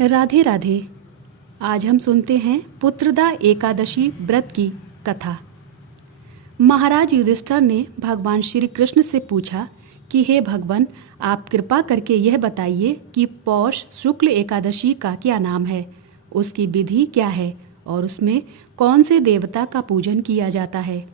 राधे राधे। आज हम सुनते हैं पुत्रदा एकादशी व्रत की कथा। महाराज युधिष्ठिर ने भगवान श्री कृष्ण से पूछा कि हे भगवान, आप कृपा करके यह बताइए कि पौष शुक्ल एकादशी का क्या नाम है, उसकी विधि क्या है और उसमें कौन से देवता का पूजन किया जाता है।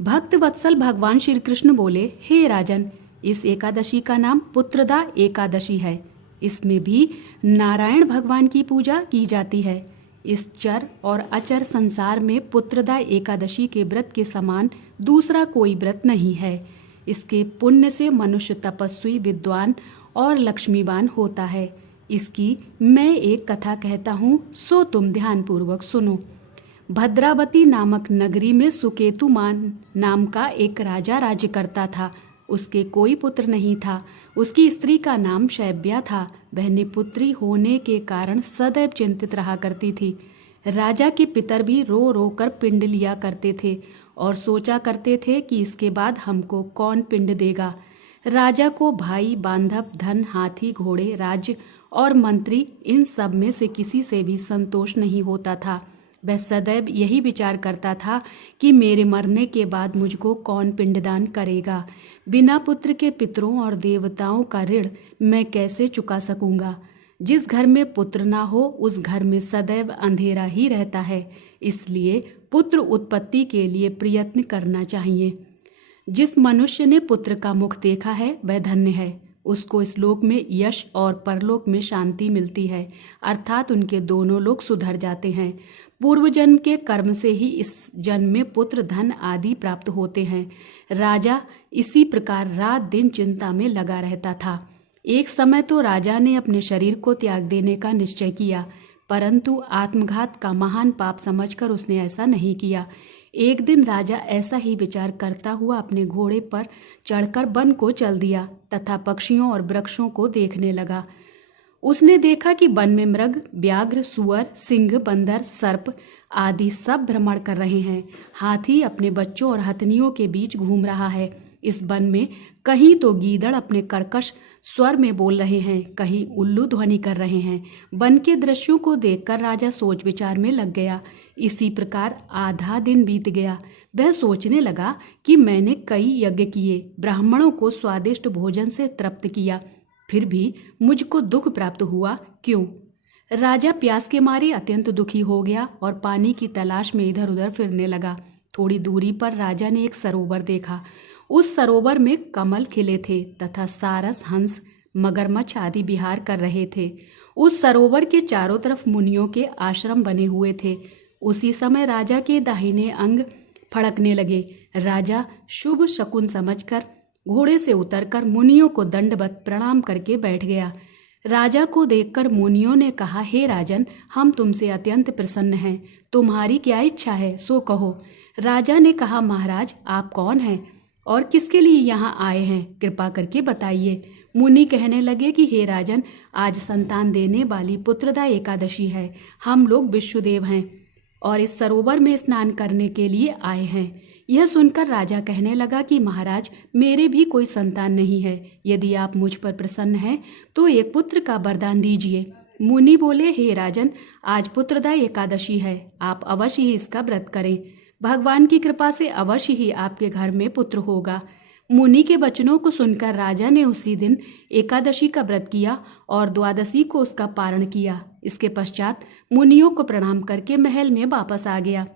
भक्त वत्सल भगवान श्री कृष्ण बोले, हे राजन, इस एकादशी का नाम पुत्रदा एकादशी है। इसमें भी नारायण भगवान की पूजा की जाती है। इस चर और अचर संसार में पुत्रदा एकादशी के व्रत के समान दूसरा कोई व्रत नहीं है। इसके पुण्य से मनुष्य तपस्वी, विद्वान और लक्ष्मीवान होता है। इसकी मैं एक कथा कहता हूँ, सो तुम ध्यानपूर्वक सुनो। भद्रावती नामक नगरी में सुकेतुमान नाम का एक राजा राज्य करता था। उसके कोई पुत्र नहीं था। उसकी स्त्री का नाम शैब्या था। वह निपुत्री होने के कारण सदैव चिंतित रहा करती थी। राजा के पितर भी रो रो कर पिंड लिया करते थे और सोचा करते थे कि इसके बाद हमको कौन पिंड देगा। राजा को भाई, बांधव, धन, हाथी, घोड़े, राज्य और मंत्री, इन सब में से किसी से भी संतोष नहीं होता था। वह सदैव यही विचार करता था कि मेरे मरने के बाद मुझको कौन पिंडदान करेगा। बिना पुत्र के पितरों और देवताओं का ऋण मैं कैसे चुका सकूंगा। जिस घर में पुत्र ना हो उस घर में सदैव अंधेरा ही रहता है। इसलिए पुत्र उत्पत्ति के लिए प्रयत्न करना चाहिए। जिस मनुष्य ने पुत्र का मुख देखा है वह धन्य है। उसको इस लोक में यश और परलोक में शांति मिलती है, अर्थात उनके दोनों लोग सुधर जाते हैं। पूर्व जन्म के कर्म से ही इस जन्म में पुत्र, धन आदि प्राप्त होते हैं। राजा इसी प्रकार रात दिन चिंता में लगा रहता था। एक समय तो राजा ने अपने शरीर को त्याग देने का निश्चय किया, परंतु आत्मघात का महान पाप समझकर उसने ऐसा नहीं किया। एक दिन राजा ऐसा ही विचार करता हुआ अपने घोड़े पर चढ़कर वन को चल दिया तथा पक्षियों और वृक्षों को देखने लगा। उसने देखा कि वन में मृग, व्याघ्र, सुअर, सिंह, बंदर, सर्प आदि सब भ्रमण कर रहे हैं। हाथी अपने बच्चों और हथनियों के बीच घूम रहा है। इस वन में कहीं तो गीदड़ अपने कर्कश स्वर में बोल रहे हैं, कहीं उल्लू ध्वनि कर रहे हैं। वन के दृश्यों को देखकर राजा सोच विचार में लग गया। इसी प्रकार आधा दिन बीत गया। वह सोचने लगा कि मैंने कई यज्ञ किए, ब्राह्मणों को स्वादिष्ट भोजन से तृप्त किया, फिर भी मुझको दुख प्राप्त हुआ, क्यों? राजा प्यास के मारे अत्यंत दुखी हो गया और पानी की तलाश में इधर उधर फिरने लगा। थोड़ी दूरी पर राजा ने एक सरोवर देखा। उस सरोवर में कमल खिले थे तथा सारस, हंस, मगरमच्छ आदि विहार कर रहे थे। उस सरोवर के चारों तरफ मुनियों के आश्रम बने हुए थे। उसी समय राजा के दाहिने अंग फड़कने लगे। राजा शुभ शकुन समझकर घोड़े से उतरकर मुनियों को दंडवत प्रणाम करके बैठ गया। राजा को देखकर मुनियों ने कहा, हे राजन, हम तुमसे अत्यंत प्रसन्न हैं। तुम्हारी क्या इच्छा है सो कहो। राजा ने कहा, महाराज, आप कौन हैं और किसके लिए यहाँ आए हैं, कृपा करके बताइए। मुनि कहने लगे कि हे राजन, आज संतान देने वाली पुत्रदा एकादशी है। हम लोग विश्वदेव हैं और इस सरोवर में स्नान करने के लिए आए हैं। यह सुनकर राजा कहने लगा कि महाराज, मेरे भी कोई संतान नहीं है। यदि आप मुझ पर प्रसन्न हैं तो एक पुत्र का वरदान दीजिए। मुनि बोले, हे राजन, आज पुत्रदा एकादशी है, आप अवश्य ही इसका व्रत करें। भगवान की कृपा से अवश्य ही आपके घर में पुत्र होगा। मुनि के वचनों को सुनकर राजा ने उसी दिन एकादशी का व्रत किया और द्वादशी को उसका पारण किया। इसके पश्चात मुनियों को प्रणाम करके महल में वापस आ गया।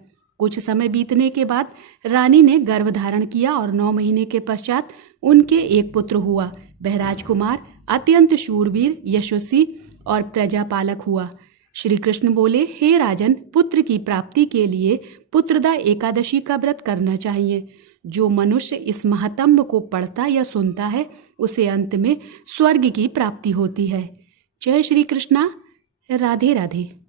कुछ समय बीतने के बाद रानी ने गर्भ धारण किया और 9 महीने के पश्चात उनके एक पुत्र हुआ। वह राजकुमार अत्यंत शूरवीर, यशस्वी और प्रजापालक हुआ। श्री कृष्ण बोले, हे राजन, पुत्र की प्राप्ति के लिए पुत्रदा एकादशी का व्रत करना चाहिए। जो मनुष्य इस महात्म्य को पढ़ता या सुनता है उसे अंत में स्वर्ग की प्राप्ति होती है। जय श्री कृष्णा। राधे राधे।